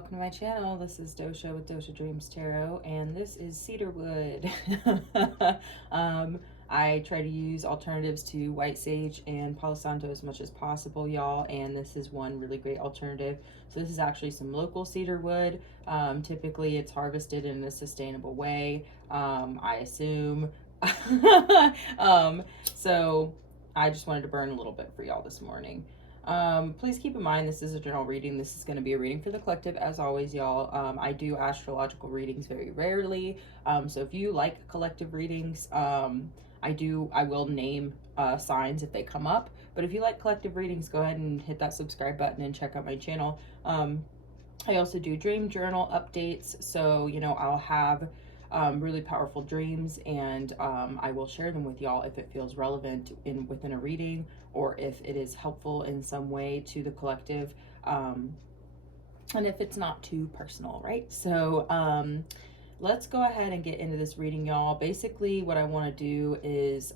welcome to my channel. This is Dosha with DoshaDreamsTarot, and this is cedarwood. I try to use alternatives to white sage and Palo Santo as much as possible, y'all, and this is one really great alternative. So this is actually some local cedarwood. Typically it's harvested in a sustainable way, I assume. So I just wanted to burn a little bit for y'all this morning. Please keep in mind this is a general reading. This is going to be a reading for the collective, as always, y'all. I do astrological readings very rarely, so if you like collective readings, I will name signs if they come up, but if you like collective readings, go ahead and hit that subscribe button and check out my channel. I also do dream journal updates, so you know, I'll have really powerful dreams, and I will share them with y'all if it feels relevant within a reading, or if it is helpful in some way to the collective, and if it's not too personal, right? So let's go ahead and get into this reading, y'all. Basically what I want to do is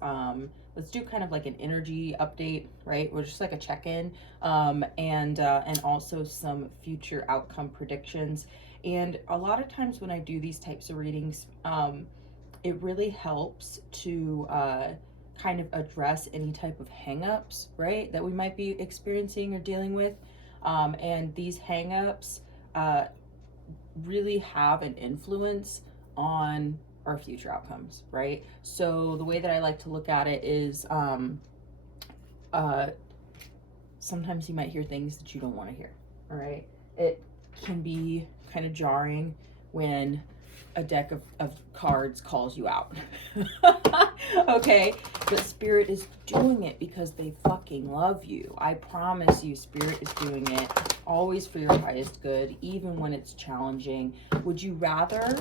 let's do kind of like an energy update, right? Or just like a check-in, and also some future outcome predictions. And a lot of times when I do these types of readings, it really helps to kind of address any type of hang-ups, right, that we might be experiencing or dealing with. And these hang-ups really have an influence on our future outcomes, right? So the way that I like to look at it is sometimes you might hear things that you don't want to hear, all right? It can be kind of jarring when a deck of cards calls you out. Okay, but Spirit is doing it because they fucking love you. I promise you, Spirit is doing it always for your highest good, even when it's challenging. Would you rather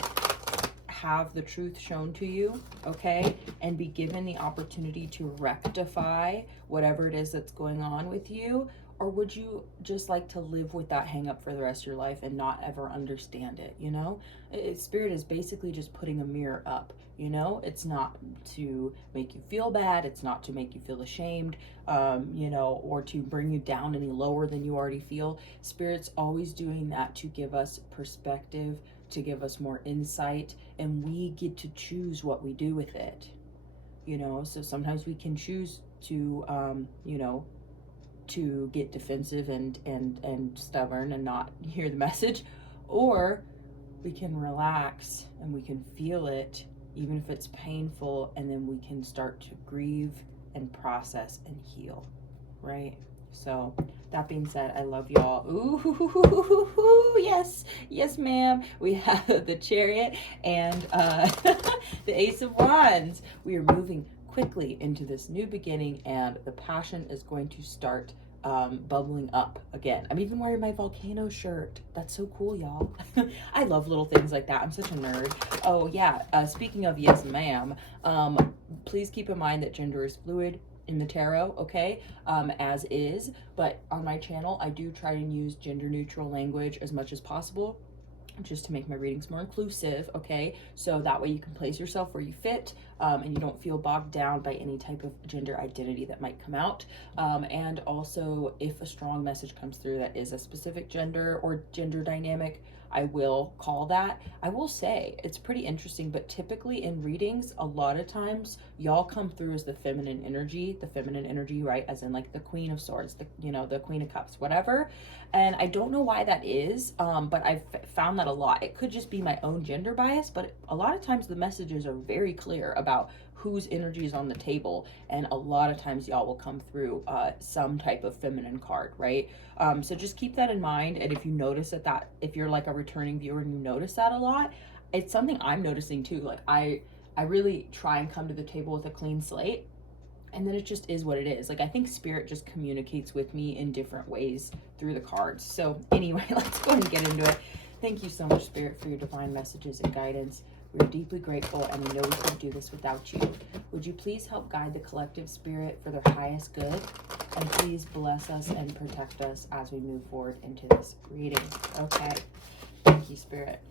have the truth shown to you, okay, and be given the opportunity to rectify whatever it is that's going on with you? Or would you just like to live with that hang up for the rest of your life and not ever understand it, you know? Spirit is basically just putting a mirror up, you know? It's not to make you feel bad. It's not to make you feel ashamed, you know, or to bring you down any lower than you already feel. Spirit's always doing that to give us perspective, to give us more insight, and we get to choose what we do with it, you know? So sometimes we can choose to, you know, to get defensive and stubborn and not hear the message, or we can relax and we can feel it even if it's painful, and then we can start to grieve and process and heal, right? So that being said, I love y'all. Ooh, yes, yes ma'am. We have the Chariot and the Ace of Wands. We are moving quickly into this new beginning, and the passion is going to start bubbling up again. I'm even wearing my volcano shirt. That's so cool, y'all. I love little things like that. I'm such a nerd. Oh yeah, speaking of yes ma'am, please keep in mind that gender is fluid in the tarot, okay, as is, but on my channel I do try and use gender neutral language as much as possible, just to make my readings more inclusive, okay? So that way you can place yourself where you fit, and you don't feel bogged down by any type of gender identity that might come out. And also, if a strong message comes through that is a specific gender or gender dynamic, I will call that. I will say it's pretty interesting, but typically in readings, a lot of times y'all come through as the feminine energy, right? As in like the Queen of Swords, the, you know, the Queen of Cups, whatever. And I don't know why that is, but I've found that a lot. It could just be my own gender bias, but a lot of times the messages are very clear about whose energy is on the table, and a lot of times y'all will come through some type of feminine card, right? So just keep that in mind, and if you notice that if you're like a returning viewer and you notice that a lot, it's something I'm noticing too. Like I really try and come to the table with a clean slate, and then it just is what it is. Like I think Spirit just communicates with me in different ways through the cards. So anyway, let's go ahead and get into it. Thank you so much, Spirit, for your divine messages and guidance. We're deeply grateful, and we know we can't do this without you. Would you please help guide the collective, Spirit, for their highest good? And please bless us and protect us as we move forward into this reading. Okay. Thank you, Spirit.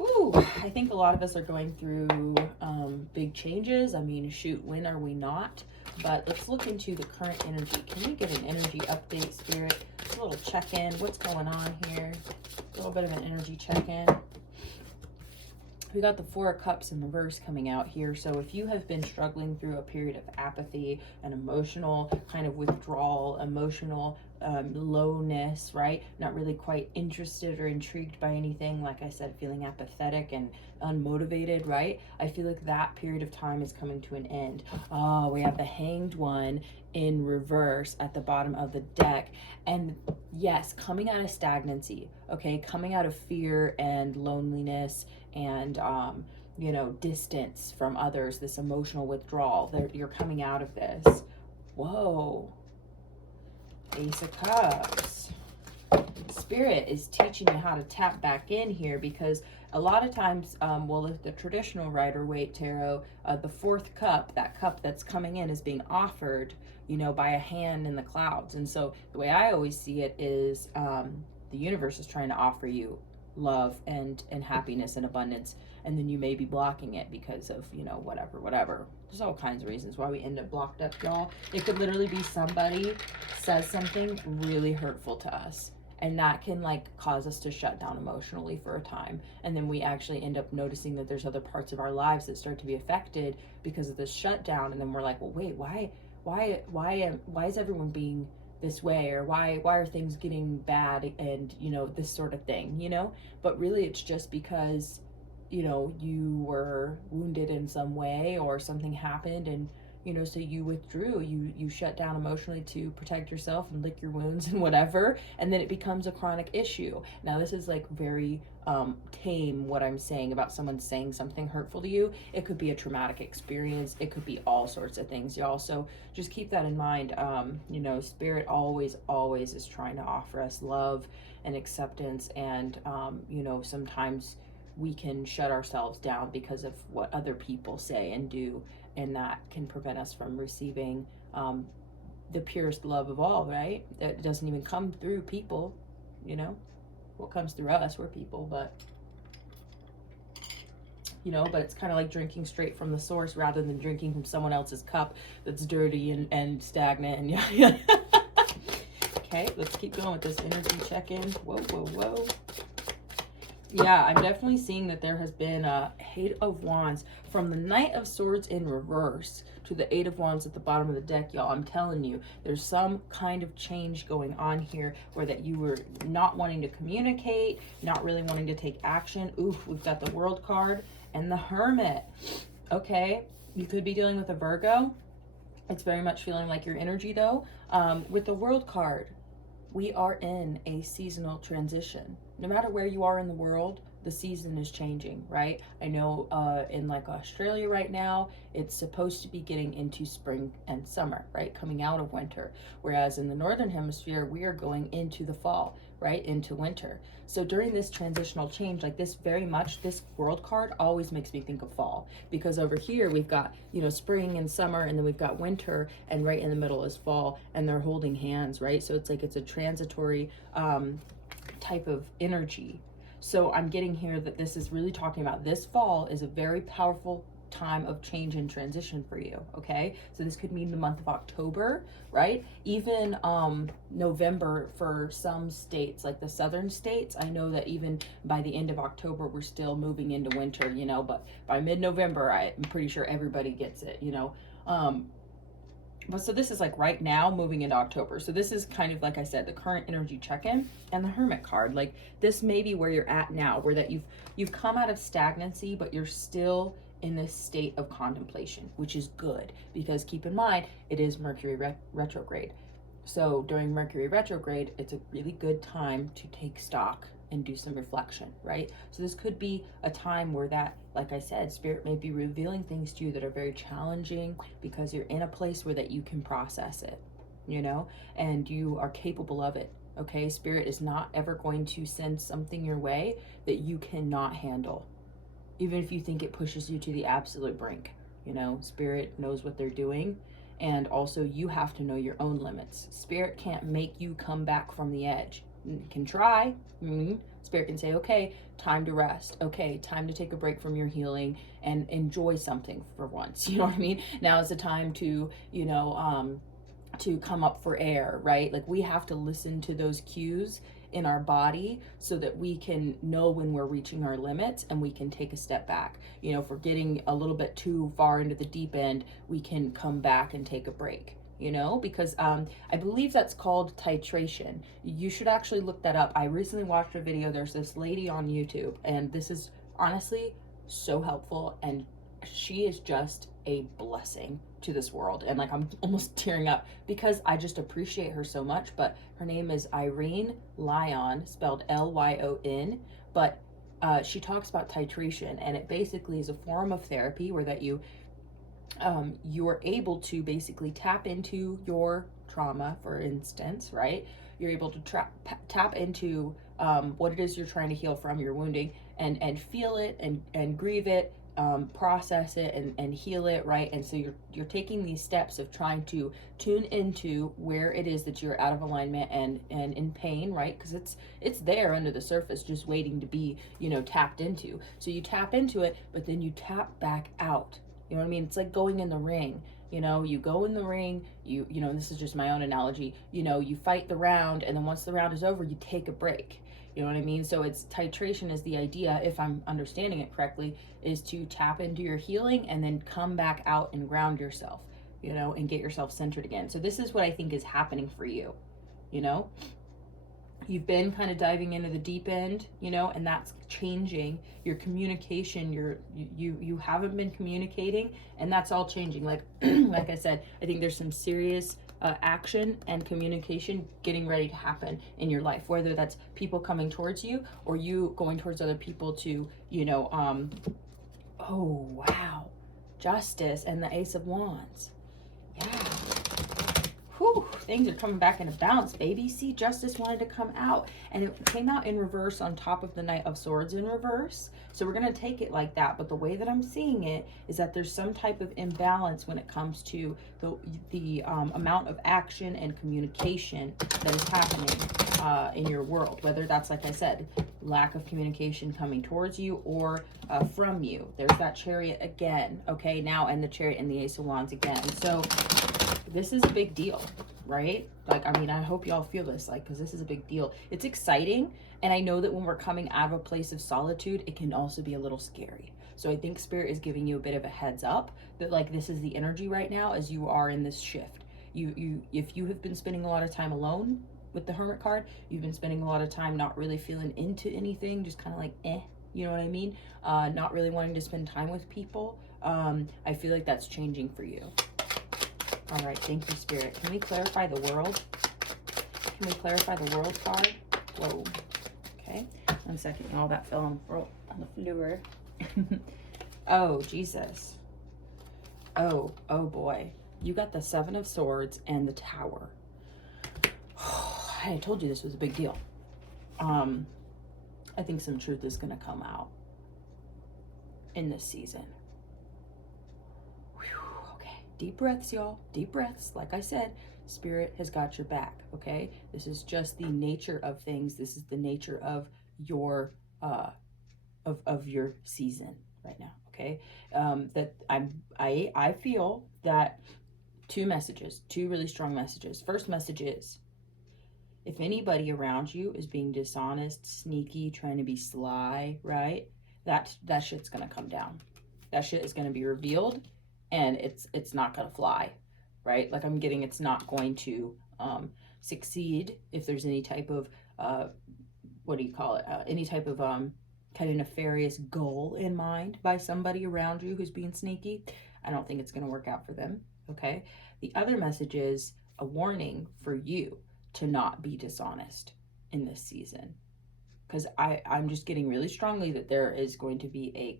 Ooh. I think a lot of us are going through big changes. I mean, shoot, when are we not? But let's look into the current energy. Can we get an energy update, Spirit? A little check-in. What's going on here? A little bit of an energy check-in. We got the Four of Cups in reverse coming out here. So if you have been struggling through a period of apathy and emotional kind of withdrawal, emotional lowness, right? Not really quite interested or intrigued by anything. Like I said, feeling apathetic and unmotivated, right? I feel like that period of time is coming to an end. Oh, we have the Hanged One in reverse at the bottom of the deck. And yes, coming out of stagnancy, okay? Coming out of fear and loneliness and you know, distance from others, this emotional withdrawal. You're coming out of this. Whoa. Ace of Cups. Spirit is teaching you how to tap back in here, because a lot of times, well, if the traditional Rider-Waite Tarot, the fourth cup, that cup that's coming in, is being offered, you know, by a hand in the clouds. And so the way I always see it is the universe is trying to offer you love and happiness and abundance, and then you may be blocking it because of, you know, whatever. There's all kinds of reasons why we end up blocked up, y'all. It could literally be somebody says something really hurtful to us, and that can like cause us to shut down emotionally for a time, and then we actually end up noticing that there's other parts of our lives that start to be affected because of this shutdown, and then we're like, well, wait, why is everyone being this way, or why are things getting bad, and you know, this sort of thing, you know? But really it's just because, you know, you were wounded in some way or something happened, and you know, so you withdrew, you shut down emotionally to protect yourself and lick your wounds and whatever, and then it becomes a chronic issue. Now this is like very tame, what I'm saying about someone saying something hurtful to you. It could be a traumatic experience, it could be all sorts of things, y'all. So just keep that in mind. You know, Spirit always is trying to offer us love and acceptance, and you know, sometimes we can shut ourselves down because of what other people say and do, and that can prevent us from receiving the purest love of all, right? That doesn't even come through people, you know? What comes through us, we're people, but you know, but it's kind of like drinking straight from the source rather than drinking from someone else's cup that's dirty and stagnant, and yeah. Okay, let's keep going with this energy check-in. Whoa. Yeah, I'm definitely seeing that there has been a Eight of Wands from the Knight of Swords in reverse to the Eight of Wands at the bottom of the deck, y'all. I'm telling you, there's some kind of change going on here where that you were not wanting to communicate, not really wanting to take action. Oof, we've got the World card and the Hermit. Okay, you could be dealing with a Virgo. It's very much feeling like your energy though. With the World card, we are in a seasonal transition. No matter where you are in the world, the season is changing, right? I know in like Australia right now, it's supposed to be getting into spring and summer, right? Coming out of winter. Whereas in the Northern Hemisphere, we are going into the fall, right? Into winter. So during this transitional change, like this, very much, this World card always makes me think of fall, because over here we've got, you know, spring and summer, and then we've got winter, and right in the middle is fall, and they're holding hands, right? So it's like it's a transitory type of energy. So I'm getting here that this is really talking about this fall is a very powerful time of change and transition for you, okay? So this could mean the month of October, right? Even November for some states, like the southern states. I know that even by the end of October, we're still moving into winter, you know, but by mid-November, I'm pretty sure everybody gets it, you know? But so this is like right now moving into October. So this is kind of, like I said, the current energy check-in and the Hermit card. Like this may be where you're at now, where that you've come out of stagnancy, but you're still in this state of contemplation, which is good, because keep in mind, it is Mercury retrograde. So during Mercury retrograde, it's a really good time to take stock and do some reflection, right? So this could be a time where that, like I said, Spirit may be revealing things to you that are very challenging, because you're in a place where that you can process it, you know, and you are capable of it, okay? Spirit is not ever going to send something your way that you cannot handle, even if you think it pushes you to the absolute brink, you know? Spirit knows what they're doing, and also you have to know your own limits. Spirit can't make you come back from the edge. can try. Spirit can say, okay, time to rest. Okay, time to take a break from your healing and enjoy something for once. You know what I mean? Now is the time to, to come up for air, right? Like, we have to listen to those cues in our body so that we can know when we're reaching our limits and we can take a step back. If we're getting a little bit too far into the deep end, we can come back and take a break. Because I believe that's called titration. You should actually look that up. I recently watched a video. There's this lady on YouTube, and this is honestly so helpful, and she is just a blessing to this world. And like, I'm almost tearing up because I just appreciate her so much. But her name is Irene Lyon, spelled Lyon. But she talks about titration, and it basically is a form of therapy where that you're able to basically tap into your trauma, for instance, right? You're able to tap into what it is you're trying to heal from, your wounding, and feel it and grieve it, process it and heal it, right? And so you're taking these steps of trying to tune into where it is that you're out of alignment and in pain, right? Because it's there under the surface, just waiting to be tapped into. So you tap into it, but then you tap back out. You know what I mean? It's like going in the ring. You go in the ring, and this is just my own analogy, you fight the round, and then once the round is over, you take a break. You know what I mean? So it's titration is the idea, if I'm understanding it correctly, is to tap into your healing and then come back out and ground yourself, and get yourself centered again. So this is what I think is happening for you. You've been kind of diving into the deep end, and that's changing your communication. You haven't been communicating, and that's all changing. Like like I said, I think there's some serious action and communication getting ready to happen in your life, whether that's people coming towards you or you going towards other people to, oh wow, Justice and the Ace of Wands. Yeah. Whew, things are coming back into balance, baby. See, Justice wanted to come out, and it came out in reverse on top of the Knight of Swords in reverse. So we're going to take it like that. But the way that I'm seeing it is that there's some type of imbalance when it comes to the amount of action and communication that is happening in your world. Whether that's, like I said, lack of communication coming towards you or from you. There's that Chariot again. Okay, now, and the Chariot and the Ace of Wands again. So this is a big deal, right? Like, I mean, I hope y'all feel this, like, because this is a big deal. It's exciting, and I know that when we're coming out of a place of solitude, it can also be a little scary. So I think Spirit is giving you a bit of a heads up that, like, this is the energy right now as you are in this shift. If you have been spending a lot of time alone with the Hermit card, you've been spending a lot of time not really feeling into anything, just kind of like, you know what I mean? Not really wanting to spend time with people. I feel like that's changing for you. All right, thank you, Spirit. Can we clarify the world? Can we clarify the world card? Whoa. Okay. 1 second, y'all. That fell on the floor. Oh, Jesus. Oh boy. You got the Seven of Swords and the Tower. I told you this was a big deal. I think some truth is going to come out in this season. Deep breaths, y'all. Deep breaths. Like I said, Spirit has got your back, okay? This is just the nature of things. This is the nature of your of your season right now, okay? That I feel that two really strong messages. First message is, if anybody around you is being dishonest, sneaky, trying to be sly, right? That shit's gonna come down. That shit is gonna be revealed. And it's not gonna fly, right? Like, I'm getting it's not going to succeed if there's any type of what do you call it? Any type of kind of nefarious goal in mind by somebody around you who's being sneaky. I don't think it's gonna work out for them. Okay. The other message is a warning for you to not be dishonest in this season, because I'm just getting really strongly that there is going to be a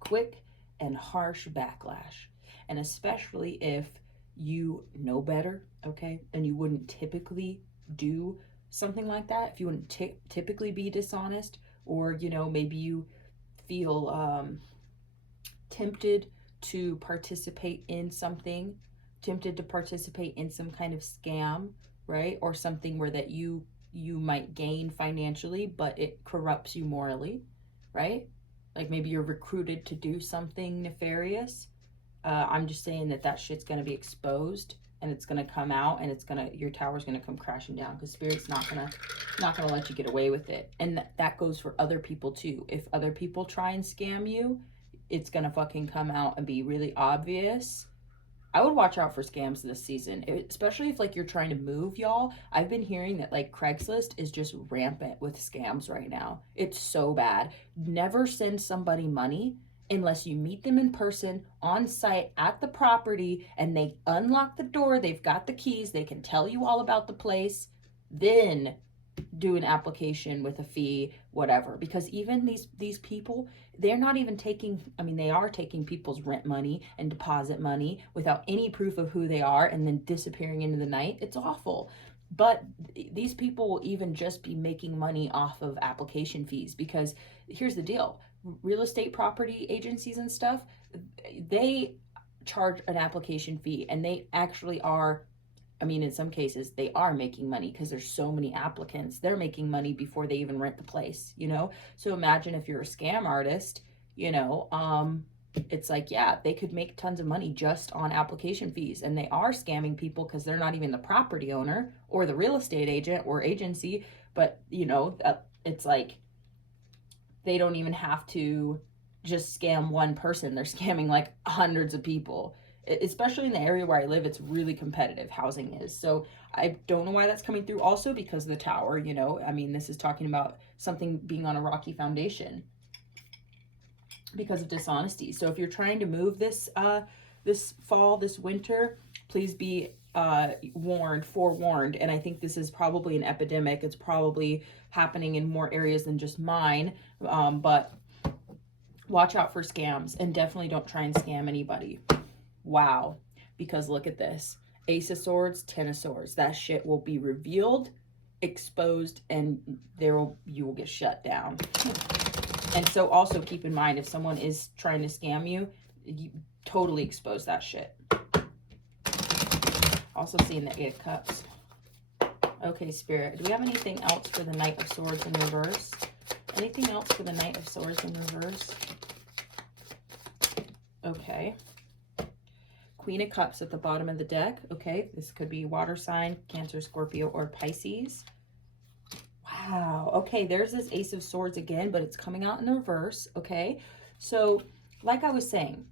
quick and harsh backlash. And especially if you know better, okay, and you wouldn't typically do something like that, if you wouldn't typically be dishonest, or, maybe you feel tempted to participate in something, tempted to participate in some kind of scam, right, or something where that you you might gain financially, but it corrupts you morally, right? Like maybe you're recruited to do something nefarious. I'm just saying that shit's gonna be exposed, and it's gonna come out, and your tower's gonna come crashing down, because Spirit's not gonna let you get away with it. And that goes for other people too. If other people try and scam you, it's gonna fucking come out and be really obvious. I would watch out for scams this season, especially if like you're trying to move, y'all. I've been hearing that like Craigslist is just rampant with scams right now. It's so bad. Never send somebody money unless you meet them in person on site at the property and they unlock the door, they've got the keys, they can tell you all about the place. Then do an application with a fee, whatever. Because even these people, they're not even taking, I mean, they are taking people's rent money and deposit money without any proof of who they are and then disappearing into the night. It's awful. But these people will even just be making money off of application fees, because here's the deal. Real estate property agencies and stuff, they charge an application fee, and they actually are, I mean, in some cases, they are making money because there's so many applicants. They're making money before they even rent the place, you know? So imagine if you're a scam artist, you know, it's like, yeah, they could make tons of money just on application fees. And they are scamming people because they're not even the property owner or the real estate agent or agency. But, you know, it's like they don't even have to just scam one person. They're scamming like hundreds of people. Especially in the area where I live, it's really competitive, housing is. So I don't know why that's coming through. Also because of the tower, you know, I mean, this is talking about something being on a rocky foundation because of dishonesty. So if you're trying to move this fall, this winter, please be forewarned. And I think this is probably an epidemic. It's probably happening in more areas than just mine. But watch out for scams, and definitely don't try and scam anybody. Wow. Because look at this. Ace of Swords, Ten of Swords. That shit will be revealed, exposed, and you will get shut down. And so also keep in mind, if someone is trying to scam you, you totally expose that shit. Also seeing the Eight of Cups. Okay, Spirit. Do we have anything else for the Knight of Swords in reverse? Anything else for the Knight of Swords in reverse? Okay. Queen of Cups at the bottom of the deck. Okay, this could be water sign, Cancer, Scorpio, or Pisces. Wow. Okay, there's this Ace of Swords again, but it's coming out in the reverse. Okay, so like I was saying,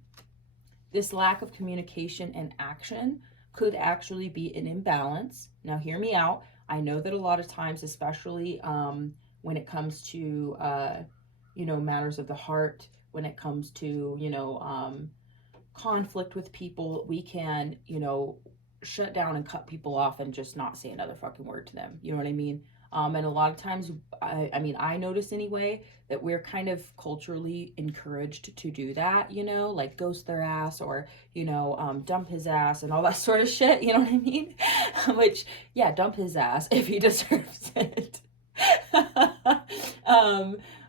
this lack of communication and action could actually be an imbalance. Now, hear me out. I know that a lot of times, especially when it comes to, you know, matters of the heart, when it comes to, you know, conflict with people, we can, you know, shut down and cut people off and just not say another fucking word to them. You know what I mean? And a lot of times, I mean, I notice anyway, that we're kind of culturally encouraged to do that, you know, like ghost their ass or, you know, dump his ass and all that sort of shit. You know what I mean? Which, yeah, dump his ass if he deserves it.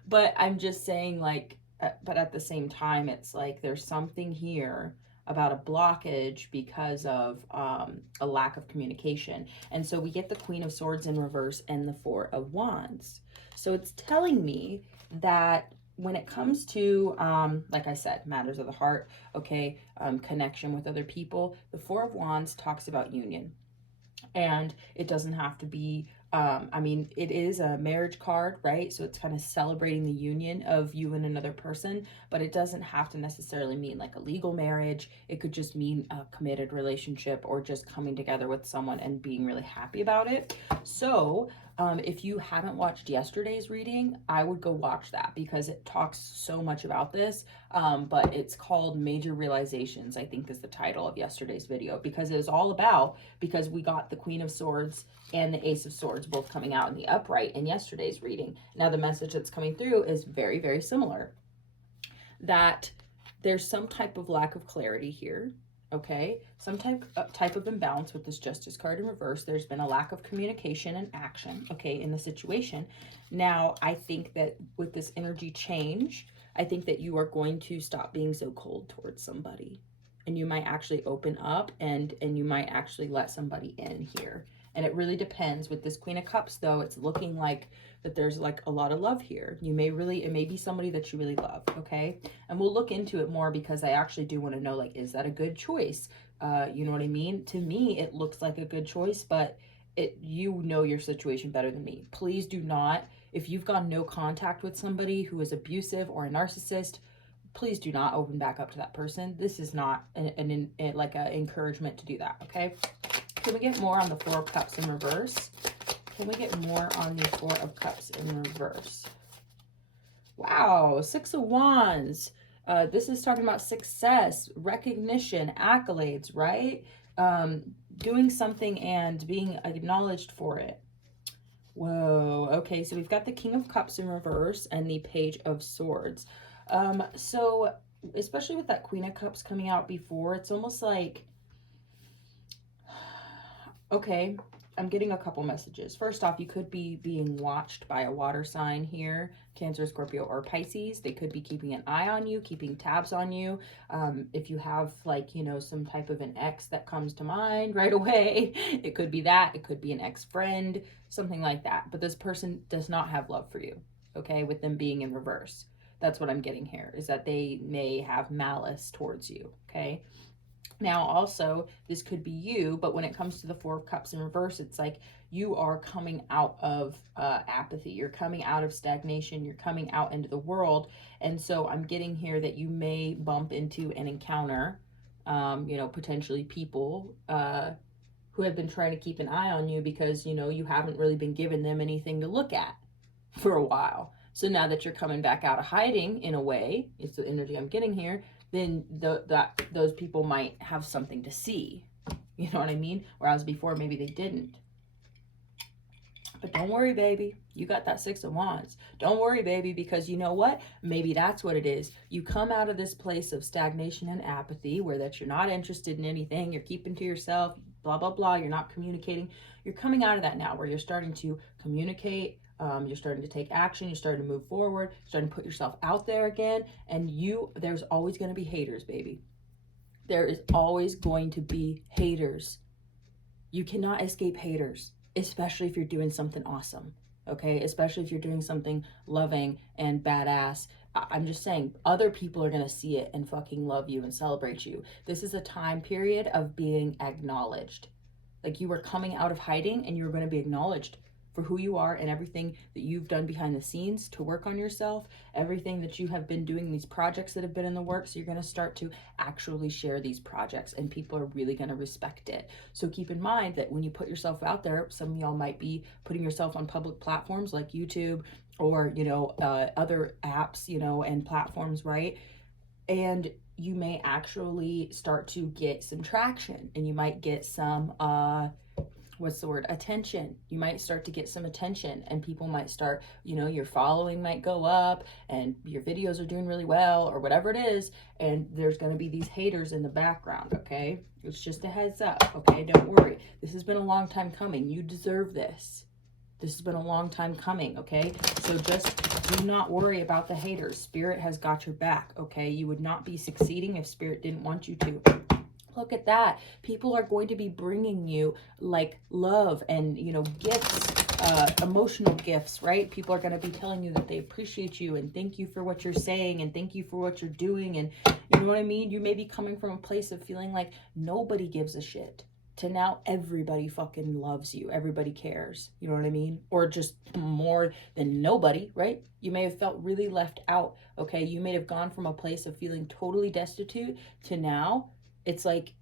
But I'm just saying, like, but at the same time, it's like there's something here about a blockage because of a lack of communication. And so we get the Queen of Swords in reverse and the Four of Wands. So it's telling me that when it comes to, like I said, matters of the heart, okay, connection with other people, the Four of Wands talks about union. And it doesn't have to be, I mean, it is a marriage card, right? So it's kind of celebrating the union of you and another person, but it doesn't have to necessarily mean like a legal marriage. It could just mean a committed relationship or just coming together with someone and being really happy about it. So if you haven't watched yesterday's reading, I would go watch that because it talks so much about this. But it's called Major Realizations, I think is the title of yesterday's video, because it is all about, because we got the Queen of Swords and the Ace of Swords both coming out in the upright in yesterday's reading. Now the message that's coming through is very, very similar. That there's some type of lack of clarity here. Okay, some type of imbalance with this Justice card in reverse. There's been a lack of communication and action, okay, in the situation. Now, I think that with this energy change, I think that you are going to stop being so cold towards somebody. And you might actually open up and you might actually let somebody in here. And it really depends. With this Queen of Cups, though, it's looking like that there's like a lot of love here. It may be somebody that you really love, okay? And we'll look into it more because I actually do want to know, like, is that a good choice? You know what I mean? To me, it looks like a good choice, but you know your situation better than me. Please do not, if you've got no contact with somebody who is abusive or a narcissist, please do not open back up to that person. This is not an encouragement to do that, okay? Can we get more on the Four of Cups in reverse? Can we get more on the Four of Cups in reverse? Wow, Six of Wands. This is talking about success, recognition, accolades, right? Doing something and being acknowledged for it. Whoa, okay, so we've got the King of Cups in reverse and the Page of Swords. So especially with that Queen of Cups coming out before, it's almost like, okay, I'm getting a couple messages. First off, you could be being watched by a water sign here, Cancer, Scorpio, or Pisces. They could be keeping an eye on you, keeping tabs on you. If you have, like, you know, some type of an ex that comes to mind right away, it could be that. It could be an ex-friend, something like that. But this person does not have love for you, okay, with them being in reverse. That's what I'm getting here, is that they may have malice towards you, okay? Now, also, this could be you, but when it comes to the Four of Cups in reverse, it's like you are coming out of apathy. You're coming out of stagnation. You're coming out into the world. And so I'm getting here that you may bump into an encounter, you know, potentially people who have been trying to keep an eye on you because, you know, you haven't really been giving them anything to look at for a while. So now that you're coming back out of hiding, in a way, it's the energy I'm getting here, then those people might have something to see. You know what I mean? Whereas before, maybe they didn't. But don't worry, baby. You got that Six of Wands. Don't worry, baby, because you know what? Maybe that's what it is. You come out of this place of stagnation and apathy where that you're not interested in anything. You're keeping to yourself, blah, blah, blah. You're not communicating. You're coming out of that now where you're starting to communicate. You're starting to take action. You're starting to move forward. You're starting to put yourself out there again. And there's always going to be haters, baby. There is always going to be haters. You cannot escape haters, especially if you're doing something awesome, okay? Especially if you're doing something loving and badass. I'm just saying, other people are going to see it and fucking love you and celebrate you. This is a time period of being acknowledged. Like, you are coming out of hiding and you're going to be acknowledged for who you are and everything that you've done behind the scenes to work on yourself, everything that you have been doing, these projects that have been in the works. You're going to start to actually share these projects and people are really going to respect it. So keep in mind that when you put yourself out there, some of y'all might be putting yourself on public platforms like YouTube or, you know, other apps, you know, and platforms, right? And you may actually start to get some traction and you might get some, attention. You might start to get some attention and people might start, you know, your following might go up and your videos are doing really well or whatever it is. And there's going to be these haters in the background, okay? It's just a heads up, okay? Don't worry. This has been a long time coming. You deserve this. This has been a long time coming, okay? So just do not worry about the haters. Spirit has got your back, okay? You would not be succeeding if Spirit didn't want you to. Look at that. People are going to be bringing you like love and, you know, gifts, emotional gifts, right? People are going to be telling you that they appreciate you and thank you for what you're saying and thank you for what you're doing. And you know what I mean? You may be coming from a place of feeling like nobody gives a shit to now everybody fucking loves you. Everybody cares. You know what I mean? Or just more than nobody, right? You may have felt really left out. Okay. You may have gone from a place of feeling totally destitute to now it's like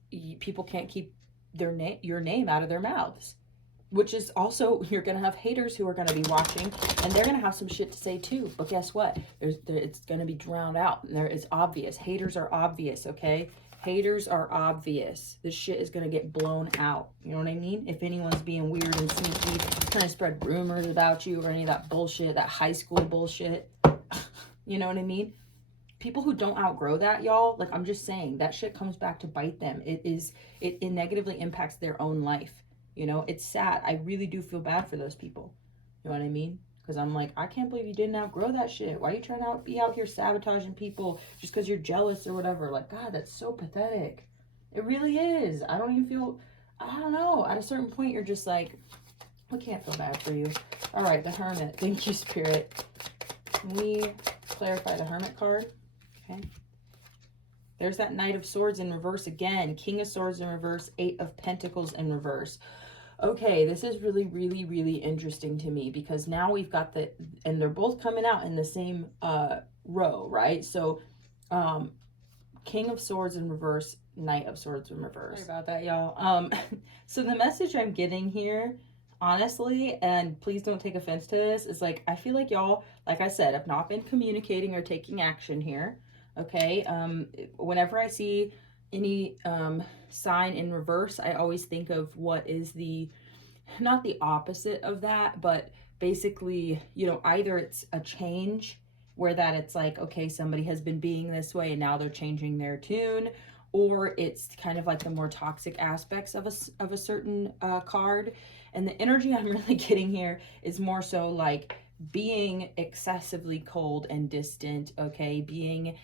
people can't keep your name out of their mouths, which is also, you're going to have haters who are going to be watching and they're going to have some shit to say too. But guess what? It's going to be drowned out. And it's obvious. Haters are obvious, okay? Haters are obvious. This shit is going to get blown out. You know what I mean? If anyone's being weird and sneaky, trying to spread rumors about you or any of that bullshit, that high school bullshit, you know what I mean? People who don't outgrow that, y'all, like, I'm just saying, that shit comes back to bite them. It negatively impacts their own life. You know, it's sad. I really do feel bad for those people. You know what I mean? Because I'm like, I can't believe you didn't outgrow that shit. Why are you trying to be out here sabotaging people just because you're jealous or whatever? Like, God, that's so pathetic. It really is. I don't even feel, I don't know, at a certain point, you're just like, I can't feel bad for you. All right, the Hermit. Thank you, Spirit. Can we clarify the Hermit card? Okay. There's that Knight of Swords in reverse again. King of Swords in reverse. 8 of Pentacles in reverse. Okay, this is really, really, really interesting to me because now we've got the, and they're both coming out in the same row, right? So, King of Swords in reverse, Knight of Swords in reverse. Sorry about that, y'all. So the message I'm getting here, honestly, and please don't take offense to this, is like, I feel like y'all, like I said, have not been communicating or taking action here, okay? Whenever I see any sign in reverse, I always think of what is the, not the opposite of that, but basically, you know, either it's a change where that it's like, okay, somebody has been being this way and now they're changing their tune, or it's kind of like the more toxic aspects of a certain card. And the energy I'm really getting here is more so like being excessively cold and distant, okay, being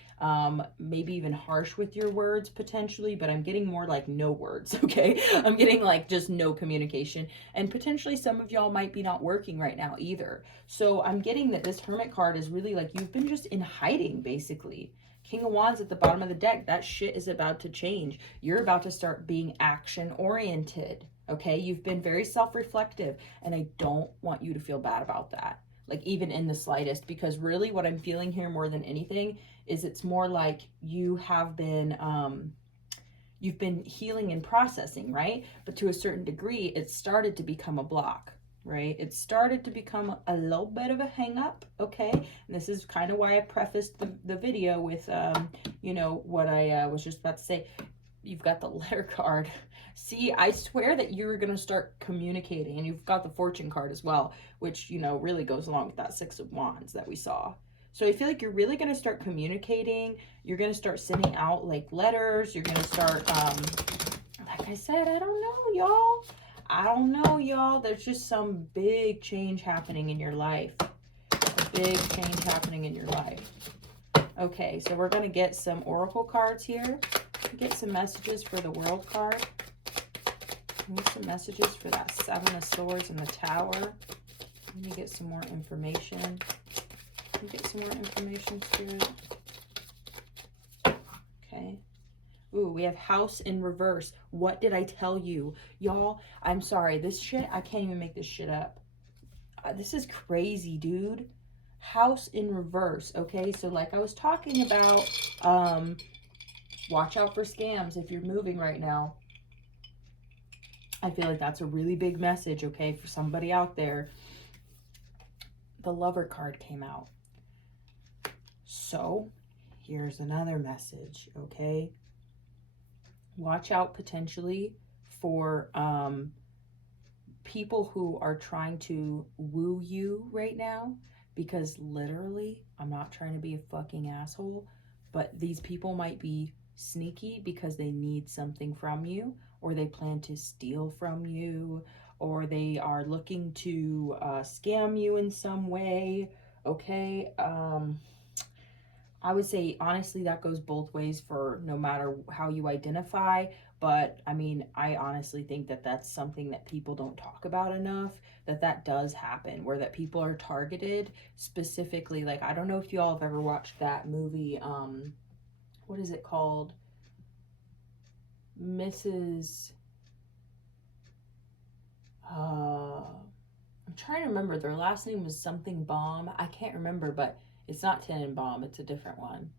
maybe even harsh with your words potentially, but I'm getting more like no words, okay? I'm getting like just no communication, and potentially some of y'all might be not working right now either. So I'm getting that this Hermit card is really like you've been just in hiding, basically. King of Wands at the bottom of the deck, that shit is about to change. You're about to start being action oriented, okay? You've been very self-reflective, and I don't want you to feel bad about that, like even in the slightest, because really what I'm feeling here more than anything is it's more like you have been, you've been healing and processing, right? But to a certain degree, it started to become a block, right? It started to become a little bit of a hang up, okay? And this is kind of why I prefaced the video with, you know, what I was just about to say. You've got the letter card. See, I swear that you're going to start communicating, and you've got the Fortune card as well, which, you know, really goes along with that 6 of Wands that we saw. So I feel like you're really going to start communicating. You're going to start sending out like letters. You're going to start, like I said, I don't know, y'all. I don't know, y'all. There's just some big change happening in your life. A big change happening in your life. Okay, so we're going to get some Oracle cards here. Get some messages for the World card. Need some messages for that 7 of Swords and the Tower. Let me get some more information. Let me get some more information, Spirit. Okay. Ooh, we have House in reverse. What did I tell you? Y'all, I'm sorry. This shit, I can't even make this shit up. This is crazy, dude. House in reverse, okay? So like I was talking about, watch out for scams if you're moving right now. I feel like that's a really big message, okay, for somebody out there. The Lover card came out. So, here's another message, okay? Watch out potentially for people who are trying to woo you right now, because literally, I'm not trying to be a fucking asshole, but these people might be sneaky because they need something from you, or they plan to steal from you, or they are looking to scam you in some way, okay? I would say, honestly, that goes both ways for no matter how you identify, but I mean, I honestly think that that's something that people don't talk about enough, that does happen, where that people are targeted specifically. Like, I don't know if you all have ever watched that movie, what is it called? Mrs. I'm trying to remember. Their last name was something Bomb. I can't remember, but it's not Tenenbaum. It's a different one.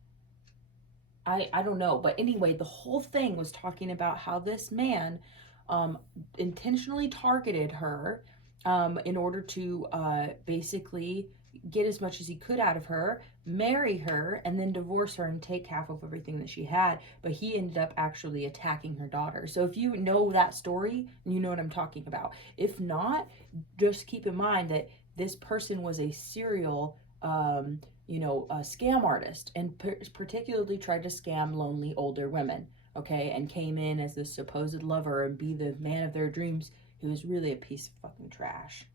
I don't know. But anyway, the whole thing was talking about how this man intentionally targeted her in order to basically get as much as he could out of her, marry her, and then divorce her and take half of everything that she had. But he ended up actually attacking her daughter. So if you know that story, you know what I'm talking about. If not, just keep in mind that this person was a serial, you know, a scam artist, and particularly tried to scam lonely older women, okay, and came in as the supposed lover and be the man of their dreams, who was really a piece of fucking trash.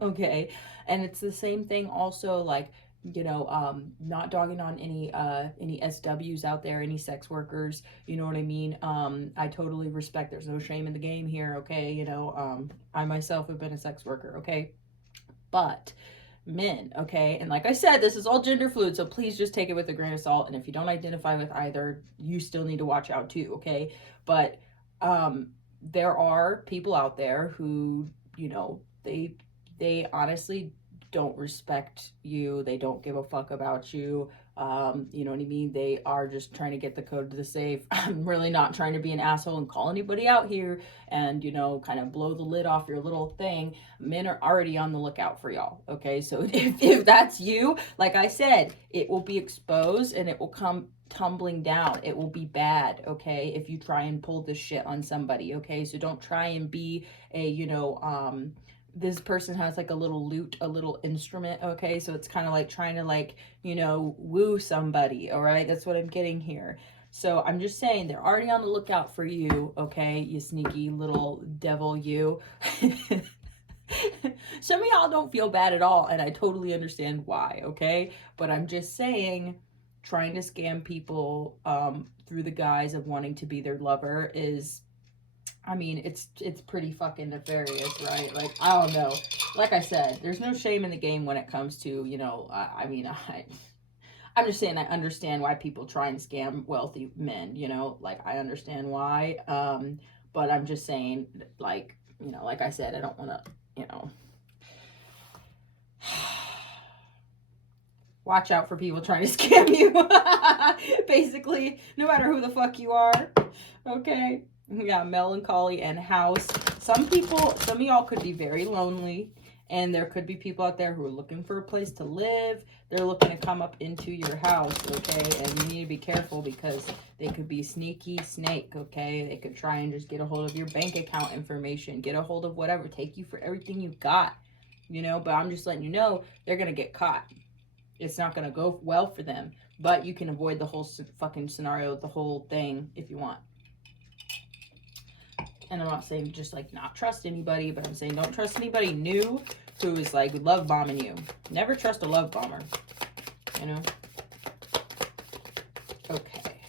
Okay, and it's the same thing also, like, you know, not dogging on any SWs out there, any sex workers, you know what I mean? I totally respect, there's no shame in the game here, okay? You know, I myself have been a sex worker, okay? But men, okay? And like I said, this is all gender fluid, so please just take it with a grain of salt. And if you don't identify with either, you still need to watch out too, okay? But there are people out there who, you know, they honestly don't respect you. They don't give a fuck about you. You know what I mean? They are just trying to get the code to the safe. I'm really not trying to be an asshole and call anybody out here and, you know, kind of blow the lid off your little thing. Men are already on the lookout for y'all, okay? So if that's you, like I said, it will be exposed and it will come tumbling down. It will be bad, okay, if you try and pull this shit on somebody, okay? So don't try and be a, you know, this person has like a little lute, a little instrument, okay? So it's kind of like trying to, like, you know, woo somebody, all right? That's what I'm getting here. So I'm just saying, they're already on the lookout for you, okay? You sneaky little devil, you. Some of y'all don't feel bad at all, and I totally understand why, okay? But I'm just saying, trying to scam people through the guise of wanting to be their lover is, I mean, it's pretty fucking nefarious, right? Like, I don't know. Like I said, there's no shame in the game when it comes to, you know, I'm just saying, I understand why people try and scam wealthy men, you know, like, I understand why. But I'm just saying, like, you know, like I said, I don't want to, you know, watch out for people trying to scam you. Basically, no matter who the fuck you are, okay? Yeah, melancholy and house. Some of y'all could be very lonely, and there could be people out there who are looking for a place to live. They're looking to come up into your house, okay? And you need to be careful because they could be sneaky snake, okay? They could try and just get a hold of your bank account information, get a hold of whatever, take you for everything you got, you know? But I'm just letting you know, they're going to get caught. It's not going to go well for them, but you can avoid the whole fucking scenario, the whole thing, if you want. And I'm not saying just, like, not trust anybody, but I'm saying don't trust anybody new who is, like, love bombing you. Never trust a love bomber, you know? Okay.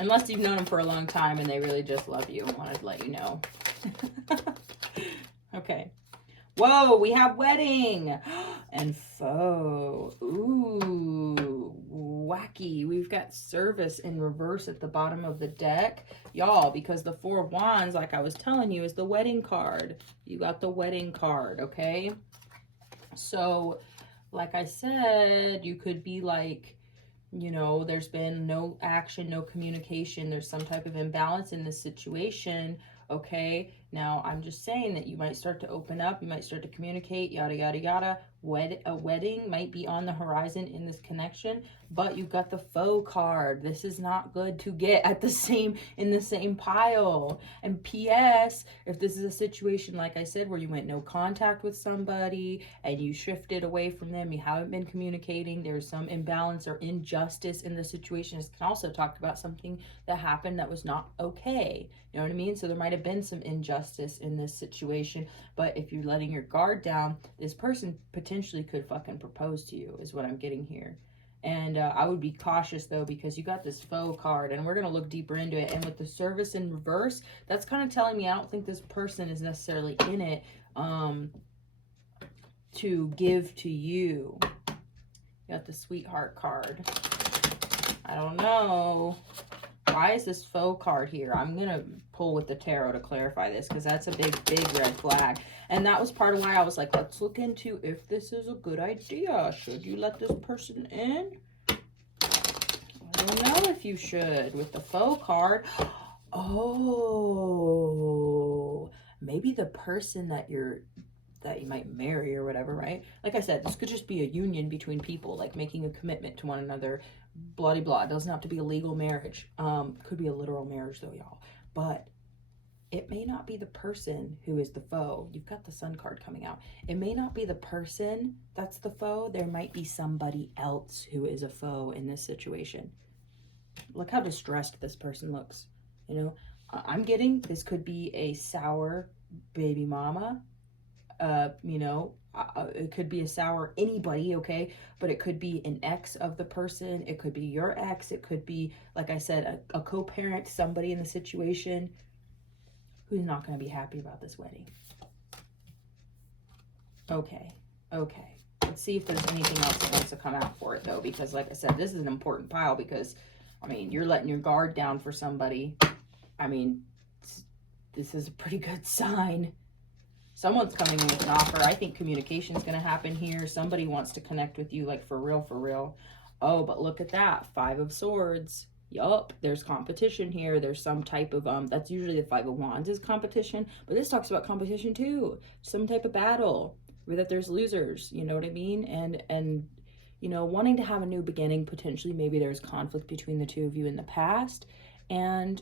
Unless you've known them for a long time and they really just love you and wanted to let you know. Okay. Whoa, we have wedding and faux. Ooh, wacky. We've got service in reverse at the bottom of the deck. Y'all, because the Four of Wands, like I was telling you, is the wedding card. You got the wedding card, okay? So, like I said, you could be like, you know, there's been no action, no communication. There's some type of imbalance in this situation, okay? Now, I'm just saying that you might start to open up. You might start to communicate, yada, yada, yada. A wedding might be on the horizon in this connection, but you've got the faux card. This is not good to get at in the same pile. And P.S., if this is a situation, like I said, where you went no contact with somebody and you shifted away from them, you haven't been communicating, there's some imbalance or injustice in the situation. This can also talk about something that happened that was not okay. You know what I mean? So there might have been some injustice in this situation, but if you're letting your guard down, this person potentially could fucking propose to you, is what I'm getting here. And I would be cautious, though, because you got this faux card, and we're going to look deeper into it. And with the service in reverse, that's kind of telling me I don't think this person is necessarily in it to give to you. You got the sweetheart card. I don't know. Why is this faux card here? I'm going to pull with the tarot to clarify this, because that's a big, big red flag. And that was part of why I was like, let's look into if this is a good idea. Should you let this person in? I don't know if you should. With the faux card. Oh, maybe the person that you might marry or whatever, right? Like I said, this could just be a union between people, like making a commitment to one another, blah, blah, blah. It doesn't have to be a legal marriage. Could be a literal marriage, though, y'all. But it may not be the person who is the foe. You've got the Sun card coming out. It may not be the person that's the foe. There might be somebody else who is a foe in this situation. Look how distressed this person looks. You know, I'm getting this could be a sour baby mama. you know, it could be a sour anybody, okay? But it could be an ex of the person. It could be your ex. It could be, like I said, a co-parent, somebody in the situation who's not going to be happy about this wedding. Okay. Okay. Let's see if there's anything else that wants to come out for it, though, because like I said, this is an important pile because, I mean, you're letting your guard down for somebody. I mean, this is a pretty good sign. Someone's coming in with an offer. I think communication is going to happen here. Somebody wants to connect with you, like, for real, for real. Oh, but look at that. 5 of Swords. Yup, there's competition here. There's some type of, that's usually the 5 of Wands is competition. But this talks about competition, too. Some type of battle where that there's losers. You know what I mean? And you know, wanting to have a new beginning, potentially. Maybe there's conflict between the two of you in the past. And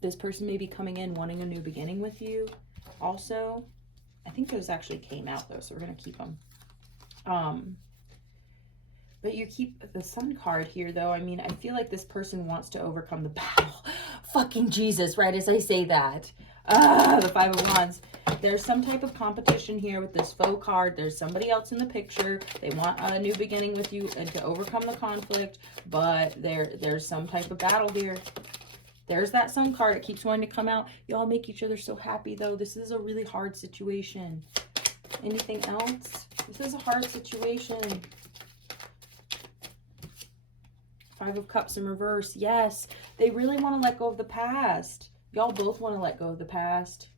this person may be coming in wanting a new beginning with you. Also, I think those actually came out though, so we're going to keep them. But you keep the Sun card here though. I mean, I feel like this person wants to overcome the battle. Fucking Jesus, right as I say that. The 5 of Wands. There's some type of competition here with this faux card. There's somebody else in the picture. They want a new beginning with you and to overcome the conflict, but there's some type of battle here. There's that Sun card. It keeps wanting to come out. Y'all make each other so happy, though. This is a really hard situation. Anything else? This is a hard situation. 5 of Cups in reverse. Yes, they really want to let go of the past. Y'all both want to let go of the past.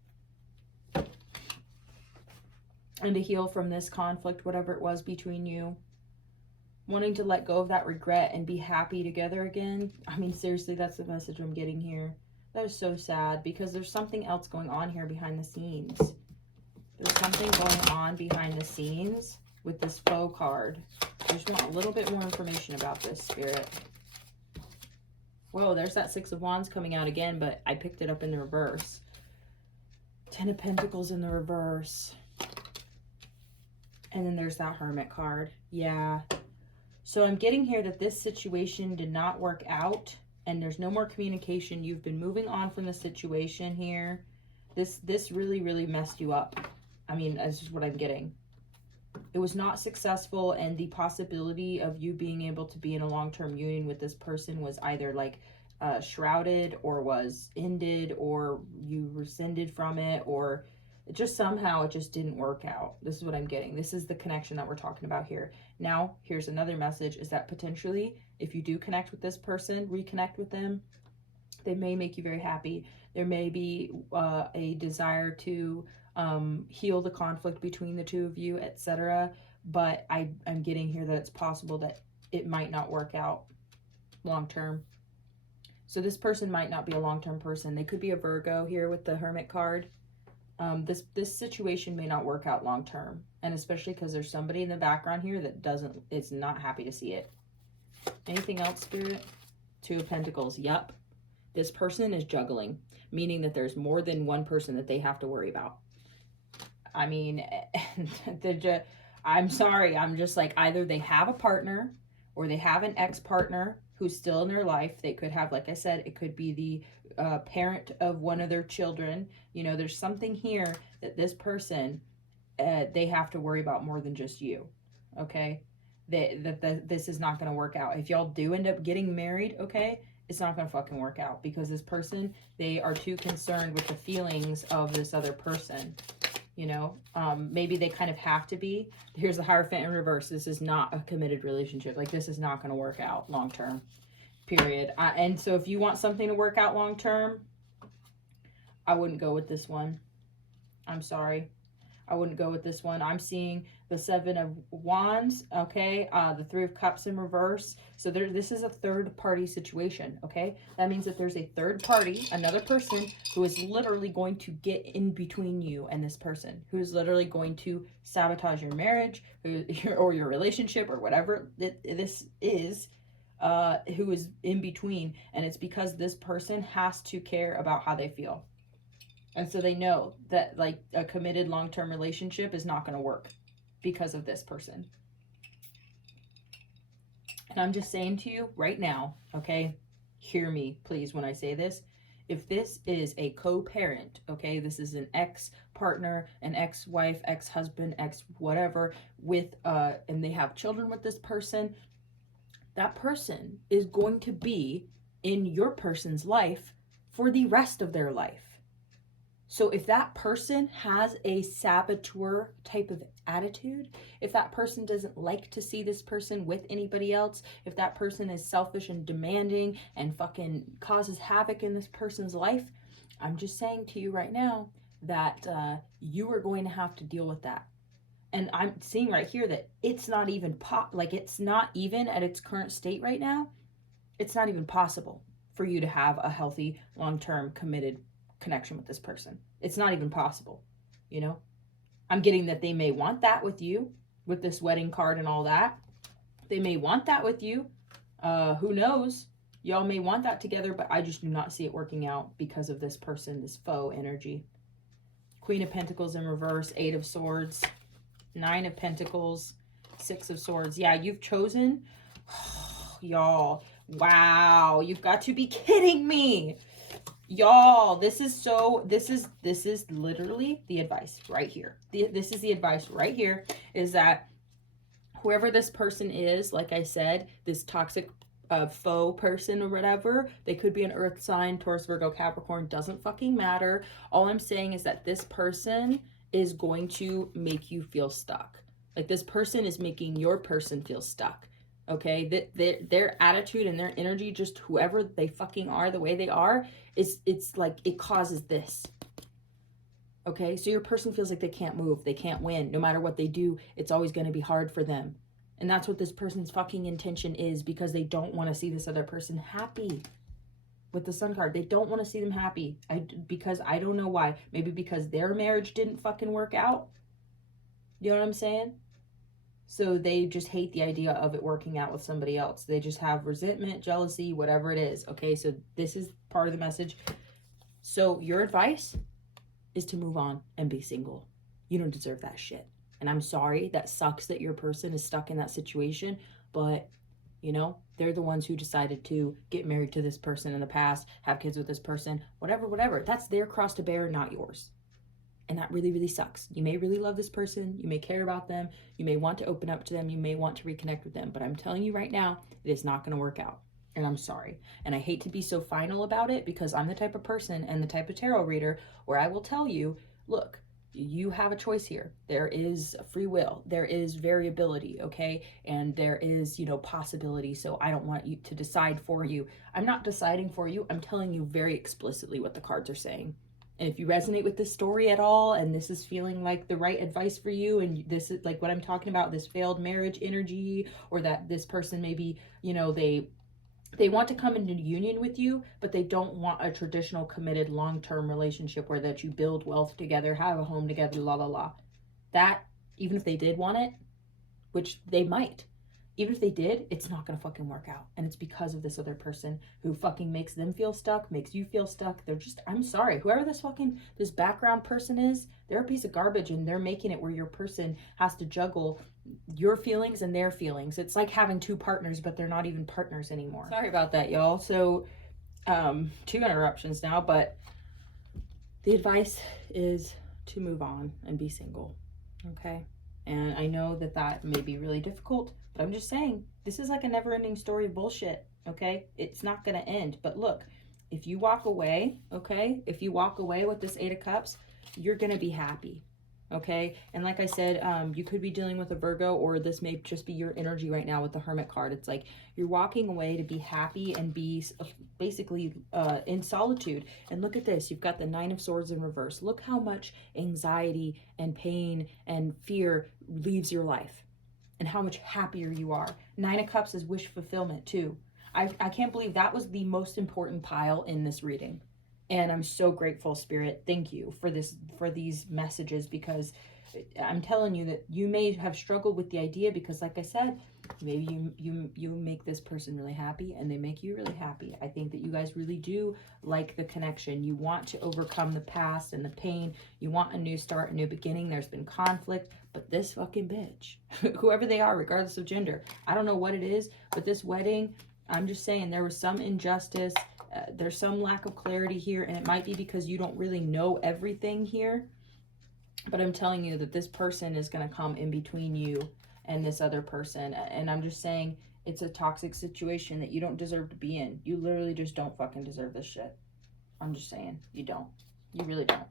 And to heal from this conflict, whatever it was between you. Wanting to let go of that regret and be happy together again. I mean, seriously, that's the message I'm getting here. That is so sad because there's something else going on here behind the scenes. There's something going on behind the scenes with this faux card. I just want a little bit more information about this, Spirit. Whoa, there's that 6 of Wands coming out again, but I picked it up in the reverse. 10 of Pentacles in the reverse. And then there's that Hermit card. Yeah. So I'm getting here that this situation did not work out and there's no more communication. You've been moving on from the situation here. This really, really messed you up. I mean, that's just what I'm getting. It was not successful, and the possibility of you being able to be in a long-term union with this person was either like shrouded or was ended or you rescinded from it, or it just somehow it just didn't work out. This is what I'm getting. This is the connection that we're talking about here. Now, here's another message is that potentially if you do connect with this person, reconnect with them, they may make you very happy. There may be a desire to heal the conflict between the two of you, etc. But I'm getting here that it's possible that it might not work out long term. So this person might not be a long-term person. They could be a Virgo here with the Hermit card. This situation may not work out long term, and especially because there's somebody in the background here that is not happy to see it. Anything else, Spirit? 2 of Pentacles. Yup. This person is juggling, meaning that there's more than one person that they have to worry about. I mean, I'm sorry. I'm just like, either they have a partner or they have an ex-partner who's still in their life. They could have, like I said, it could be the parent of one of their children. You know, there's something here that this person, they have to worry about more than just you. Okay? This is not going to work out. If y'all do end up getting married, okay, it's not going to fucking work out because this person, they are too concerned with the feelings of this other person. You know, maybe they kind of have to be. Here's the Hierophant in reverse. This is not a committed relationship. Like, this is not going to work out long term, period. And so if you want something to work out long term, I wouldn't go with this one. I'm sorry. I wouldn't go with this one. I'm seeing the 7 of Wands, okay? The 3 of Cups in reverse. So this is a third party situation, okay? That means that there's a third party, another person who is literally going to get in between you and this person, who is literally going to sabotage your marriage or your relationship or whatever this is, who is in between. And it's because this person has to care about how they feel. And so they know that, like, a committed long-term relationship is not going to work because of this person. And I'm just saying to you right now, okay, hear me, please, when I say this. If this is a co-parent, okay, this is an ex-partner, an ex-wife, ex-husband, ex-whatever, with, and they have children with this person, that person is going to be in your person's life for the rest of their life. So if that person has a saboteur type of attitude, if that person doesn't like to see this person with anybody else, if that person is selfish and demanding and fucking causes havoc in this person's life, I'm just saying to you right now that you are going to have to deal with that. And I'm seeing right here that it's not even it's not even at its current state right now. It's not even possible for you to have a healthy, long-term, committed connection with this person. It's not even possible, you know? I'm getting that they may want that with you, with this wedding card and all that. They may want that with you. Who knows? Y'all may want that together, but I just do not see it working out because of this person, this faux energy. Queen of Pentacles in reverse, 8 of Swords, 9 of Pentacles, 6 of Swords. Yeah, you've chosen. Y'all, wow, you've got to be kidding me. Y'all, this is literally the advice right here. This is the advice right here, is that whoever this person is, like I said, this toxic faux person or whatever, they could be an earth sign, Taurus, Virgo, Capricorn, doesn't fucking matter. All I'm saying is that this person is going to make you feel stuck. Like, this person is making your person feel stuck. Okay, their attitude and their energy, just whoever they fucking are, the way they are, it's like it causes this. Okay, so your person feels like they can't move, they can't win. No matter what they do, it's always going to be hard for them. And that's what this person's fucking intention is, because they don't want to see this other person happy. With the Sun card, they don't want to see them happy. Because I don't know why. Maybe because their marriage didn't fucking work out. You know what I'm saying? So they just hate the idea of it working out with somebody else. They just have resentment, jealousy, whatever it is. Okay, so this is part of the message. So your advice is to move on and be single. You don't deserve that shit. And I'm sorry, that sucks that your person is stuck in that situation. But, you know, they're the ones who decided to get married to this person in the past, have kids with this person, whatever. That's their cross to bear, not yours. And that really, really sucks. You may really love this person. You may care about them. You may want to open up to them. You may want to reconnect with them. But I'm telling you right now, it is not going to work out. And I'm sorry. And I hate to be so final about it, because I'm the type of person and the type of tarot reader where I will tell you, look, you have a choice here. There is free will. There is variability, okay? And there is, you know, possibility. So I don't want you to decide for you. I'm not deciding for you. I'm telling you very explicitly what the cards are saying. And if you resonate with this story at all, and this is feeling like the right advice for you, and this is like what I'm talking about, this failed marriage energy, or that this person maybe, you know, they want to come into union with you, but they don't want a traditional committed long-term relationship where that you build wealth together, have a home together, la la la. That, even if they did want it, which they might, even if they did, it's not gonna fucking work out. And it's because of this other person who fucking makes them feel stuck, makes you feel stuck. They're just, I'm sorry, whoever this background person is, they're a piece of garbage, and they're making it where your person has to juggle your feelings and their feelings. It's like having two partners, but they're not even partners anymore. Sorry about that, y'all. So 2 interruptions now, but the advice is to move on and be single. Okay, and I know that may be really difficult, but I'm just saying, this is like a never-ending story of bullshit. Okay, it's not going to end. But look, if you walk away, okay, if you walk away with this 8 of Cups, you're going to be happy. Okay, and like I said, you could be dealing with a Virgo, or this may just be your energy right now with the Hermit card. It's like you're walking away to be happy and be basically in solitude. And look at this, you've got the 9 of Swords in reverse. Look how much anxiety and pain and fear leaves your life, and how much happier you are. 9 of Cups is wish fulfillment too. I can't believe that was the most important pile in this reading. And I'm so grateful, Spirit. Thank you for these messages, because I'm telling you that you may have struggled with the idea, because like I said, maybe you make this person really happy and they make you really happy. I think that you guys really do like the connection. You want to overcome the past and the pain. You want a new start, a new beginning. There's been conflict, but this fucking bitch, whoever they are, regardless of gender, I don't know what it is, but this wedding, I'm just saying there was some injustice. There's some lack of clarity here, and it might be because you don't really know everything here. But I'm telling you that this person is going to come in between you and this other person. And I'm just saying it's a toxic situation that you don't deserve to be in. You literally just don't fucking deserve this shit. I'm just saying. You don't. You really don't.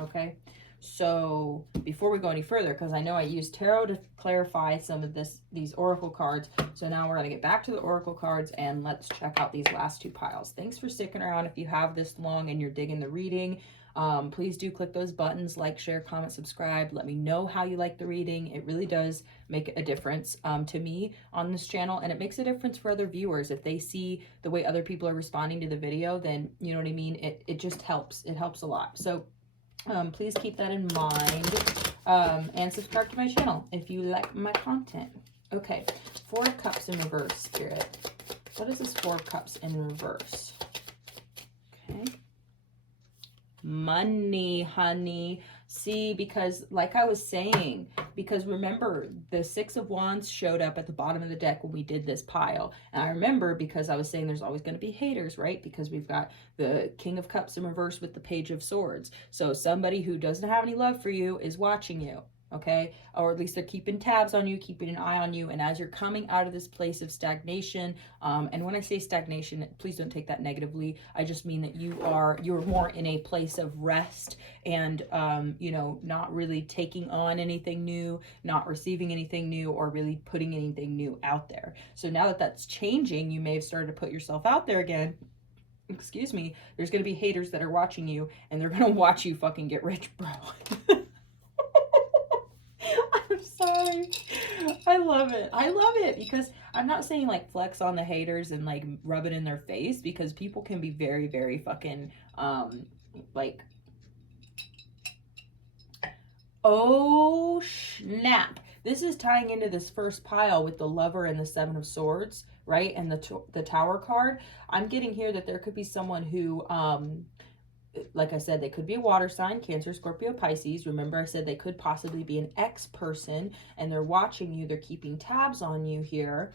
Okay? So before we go any further, because I know I used tarot to clarify some of these oracle cards. So now we're going to get back to the oracle cards and let's check out these last two piles. Thanks for sticking around. If you have this long and you're digging the reading, please do click those buttons, like, share, comment, subscribe. Let me know how you like the reading. It really does make a difference to me on this channel, and it makes a difference for other viewers. If they see the way other people are responding to the video, then you know what I mean? It just helps. It helps a lot. So please keep that in mind, and subscribe to my channel if you like my content. Okay, 4 of Cups in reverse, Spirit. What is this 4 of Cups in reverse? Okay. Money, honey. See, because like I was saying, because remember the 6 of Wands showed up at the bottom of the deck when we did this pile. And I remember because I was saying there's always going to be haters, right? Because we've got the King of Cups in reverse with the Page of Swords. So somebody who doesn't have any love for you is watching you. Okay, or at least they're keeping tabs on you, keeping an eye on you. And as you're coming out of this place of stagnation, and when I say stagnation, please don't take that negatively. I just mean that you're more in a place of rest and you know, not really taking on anything new, not receiving anything new, or really putting anything new out there. So now that that's changing, you may have started to put yourself out there again. Excuse me. There's going to be haters that are watching you, and they're going to watch you fucking get rich, bro. Sorry. I love it. I love it because I'm not saying like flex on the haters and like rub it in their face, because people can be very, very fucking like, oh snap. This is tying into this first pile with the Lover and the 7 of Swords, right? And the Tower card. I'm getting here that there could be someone who like I said, they could be a water sign, Cancer, Scorpio, Pisces. Remember I said they could possibly be an ex-person, and they're watching you. They're keeping tabs on you here.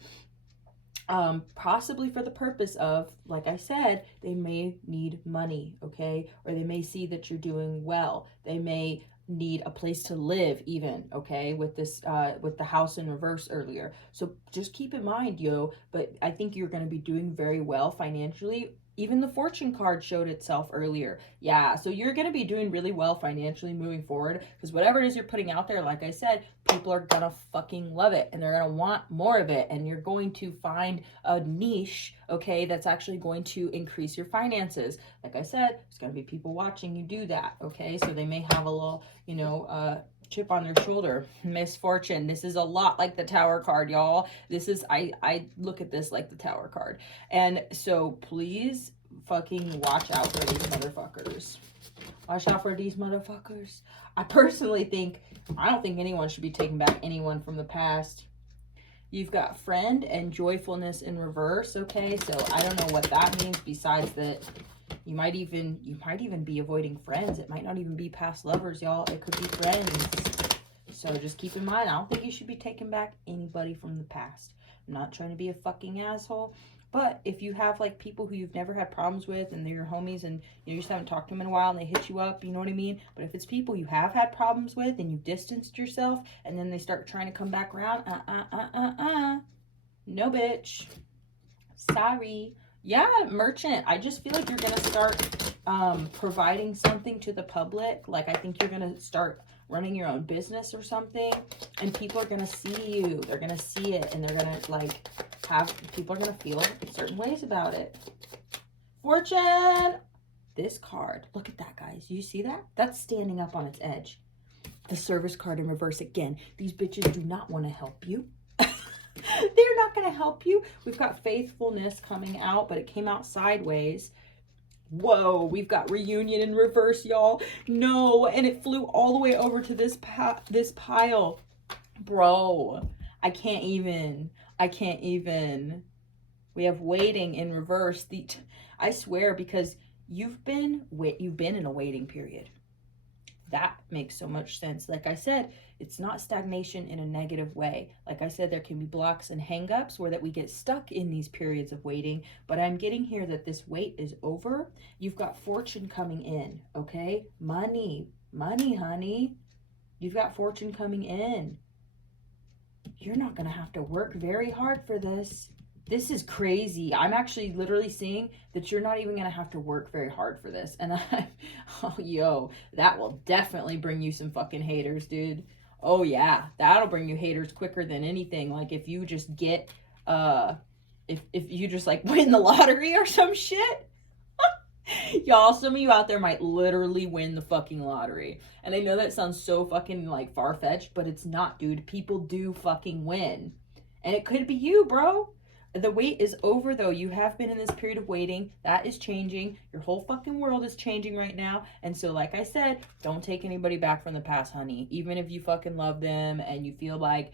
Possibly for the purpose of, like I said, they may need money, okay? Or they may see that you're doing well. They may need a place to live even, okay, with this with the House in reverse earlier. So just keep in mind, yo, but I think you're going to be doing very well financially. Even the Fortune card showed itself earlier. Yeah, so you're going to be doing really well financially moving forward, because whatever it is you're putting out there, like I said, people are going to fucking love it, and they're going to want more of it, and you're going to find a niche, okay, that's actually going to increase your finances. Like I said, there's going to be people watching you do that, okay? So they may have a little, you know, chip on their shoulder. Misfortune. This is a lot like the Tower card, y'all. This is, I look at this like the Tower card. And so please fucking watch out for these motherfuckers. Watch out for these motherfuckers. I personally think, I don't think anyone should be taking back anyone from the past. You've got Friend and Joyfulness in reverse, okay? So I don't know what that means, besides that you might even be avoiding friends. It might not even be past lovers, y'all. It could be friends. So just keep in mind, I don't think you should be taking back anybody from the past. I'm not trying to be a fucking asshole. But if you have like people who you've never had problems with and they're your homies and you just haven't talked to them in a while and they hit you up, you know what I mean? But if it's people you have had problems with and you've distanced yourself and then they start trying to come back around, no bitch. Sorry. Yeah, Merchant, I just feel like you're going to start providing something to the public. Like I think you're going to start running your own business or something, and people are going to see you. They're going to see it, and they're going to like people are going to feel certain ways about it. Fortune. This card. Look at that, guys. You see that? That's standing up on its edge. The Service card in reverse again. These bitches do not want to help you. They're not going to help you. We've got Faithfulness coming out, but it came out sideways. Whoa, we've got Reunion in reverse, y'all. No, and it flew all the way over to this pile. Bro, I can't even. We have Waiting in reverse. I swear, because you've been in a waiting period. That makes so much sense. Like I said, it's not stagnation in a negative way. Like I said, there can be blocks and hangups where that we get stuck in these periods of waiting, but I'm getting here that this wait is over. You've got fortune coming in, okay? Money, honey. You've got fortune coming in. You're not going to have to work very hard for this. This is crazy. I'm actually literally seeing that you're not even going to have to work very hard for this. And oh, yo, that will definitely bring you some fucking haters, dude. Oh, yeah. That'll bring you haters quicker than anything. Like, if you just get, if you just, like, win the lottery or some shit. Y'all, some of you out there might literally win the fucking lottery. And I know that sounds so fucking, like, far-fetched, but it's not, dude. People do fucking win. And it could be you, bro. The wait is over, though. You have been in this period of waiting. That is changing. Your whole fucking world is changing right now. And so, like I said, don't take anybody back from the past, honey. Even if you fucking love them and you feel like,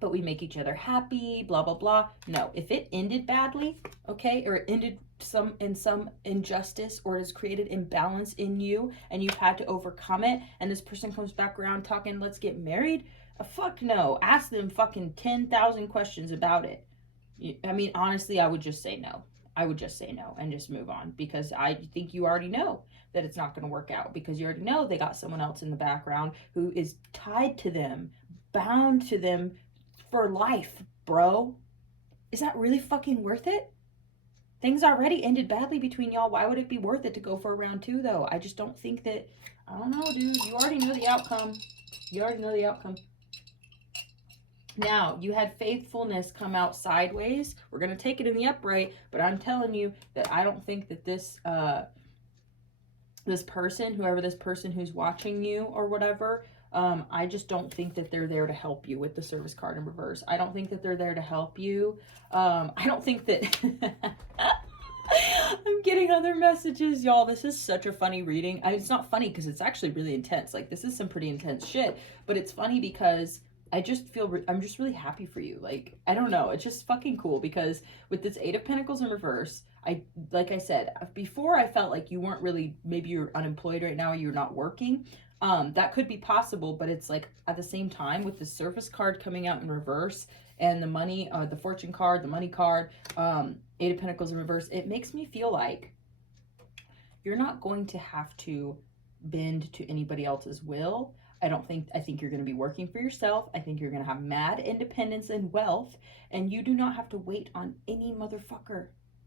but we make each other happy, blah, blah, blah. No, if it ended badly, okay, or it ended some injustice, or it has created imbalance in you and you've had to overcome it, and this person comes back around talking, let's get married, fuck no. Ask them fucking 10,000 questions about it. I mean, honestly, I would just say no. I would just say no and just move on, because I think you already know that it's not going to work out, because you already know they got someone else in the background who is tied to them, bound to them for life, bro. Is that really fucking worth it? Things already ended badly between y'all. Why would it be worth it to go for round 2, though? I just don't think that, I don't know, dude. You already know the outcome. You already know the outcome. Now, you had faithfulness come out sideways. We're going to take it in the upright, but I'm telling you that I don't think that this, this person, whoever this person who's watching you or whatever, I just don't think that they're there to help you with the service card in reverse. I don't think that they're there to help you. I don't think that... I'm getting other messages, y'all. This is such a funny reading. It's not funny because it's actually really intense. Like, this is some pretty intense shit. But it's funny because I just feel... I'm just really happy for you. Like, I don't know. It's just fucking cool because with this 8 of Pentacles in reverse... like I said, before I felt like you weren't really, maybe you're unemployed right now, you're not working. That could be possible, but it's like at the same time with the service card coming out in reverse and the money, the fortune card, the money card, 8 of Pentacles in reverse, it makes me feel like you're not going to have to bend to anybody else's will. I think you're going to be working for yourself. I think you're going to have mad independence and wealth, and you do not have to wait on any motherfucker.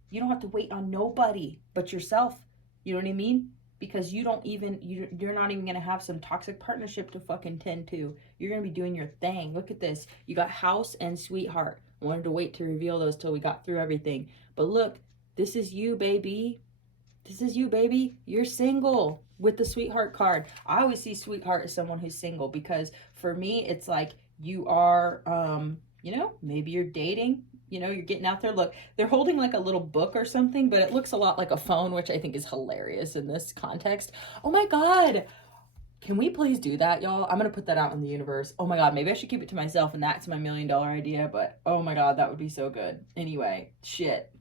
You don't have to wait on nobody but yourself. You know what I mean? Because you're not even going to have some toxic partnership to fucking tend to. You're going to be doing your thing. Look at this. You got house and sweetheart. I wanted to wait to reveal those till we got through everything. But look, this is you, baby. This is you, baby. You're single with the sweetheart card. I always see sweetheart as someone who's single, because for me, it's like you are, you know, maybe you're dating. You know, you're getting out there. Look, they're holding like a little book or something, but it looks a lot like a phone, which I think is hilarious in this context. Oh my God. Can we please do that, y'all? I'm going to put that out in the universe. Oh my God. Maybe I should keep it to myself and that's my $1 million idea, but oh my God, that would be so good. Anyway, shit.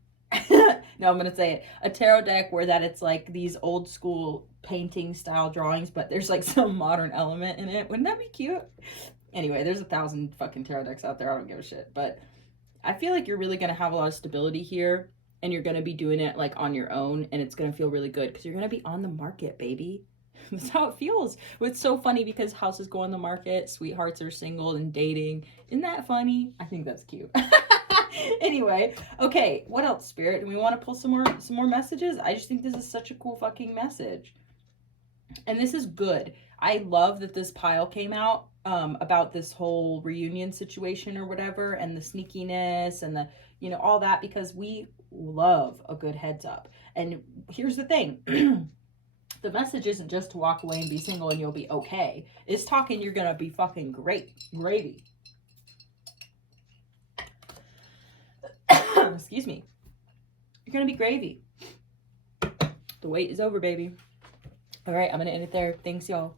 No, I'm going to say it. A tarot deck where that it's like these old school painting style drawings, but there's like some modern element in it. Wouldn't that be cute? Anyway, there's 1,000 fucking tarot decks out there. I don't give a shit, but I feel like you're really going to have a lot of stability here, and you're going to be doing it like on your own, and it's going to feel really good because you're going to be on the market, baby. That's how it feels. It's so funny because houses go on the market, sweethearts are single and dating. Isn't that funny? I think that's cute. Anyway, okay, what else, Spirit? Do we want to pull some more messages? I just think this is such a cool fucking message. And this is good. I love that this pile came out about this whole reunion situation or whatever, and the sneakiness and the, you know, all that, because we love a good heads up. And here's the thing. The message isn't just to walk away and be single and you'll be okay. It's talking you're going to be fucking great. Gravy. Excuse me. You're going to be gravy. The wait is over, baby. All right, I'm going to end it there. Thanks, y'all.